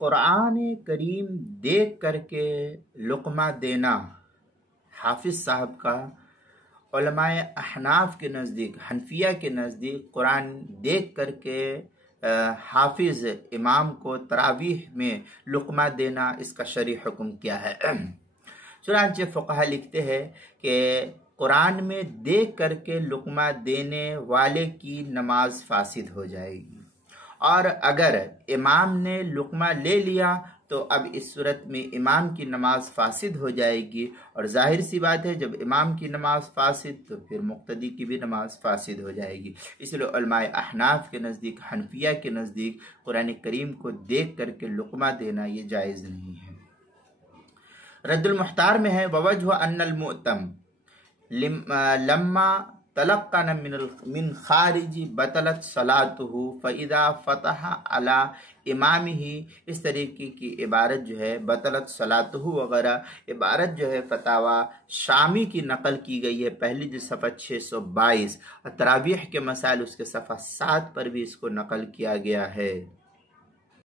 قرآن کریم دیکھ کر کے لقمہ دینا حافظ صاحب کا علماء احناف کے نزدیک، حنفیہ کے نزدیک قرآن دیکھ کر کے حافظ امام کو تراویح میں لقمہ دینا، اس کا شرعی حکم کیا ہے؟ چنانچہ فقہا لکھتے ہیں کہ قرآن میں دیکھ کر کے لقمہ دینے والے کی نماز فاسد ہو جائے گی، اور اگر امام نے لقمہ لے لیا تو اب اس صورت میں امام کی نماز فاسد ہو جائے گی، اور ظاہر سی بات ہے جب امام کی نماز فاسد تو پھر مقتدی کی بھی نماز فاسد ہو جائے گی۔ اس لیے علماء احناف کے نزدیک، حنفیہ کے نزدیک قرآن کریم کو دیکھ کر کے لقمہ دینا یہ جائز نہیں ہے۔ رد المحتار میں ہے ووجہ ان المؤتم لما تلقن من خارج بطلت صلاته فاذا فتح على امامه، اس طریقے کی عبارت جو ہے بطلت صلاته وغیرہ عبارت جو ہے فتاوی شامی کی نقل کی گئی ہے، پہلی جو صفحہ 622، اور تراویح کے مسائل اس کے صفحہ 7 پر بھی اس کو نقل کیا گیا ہے۔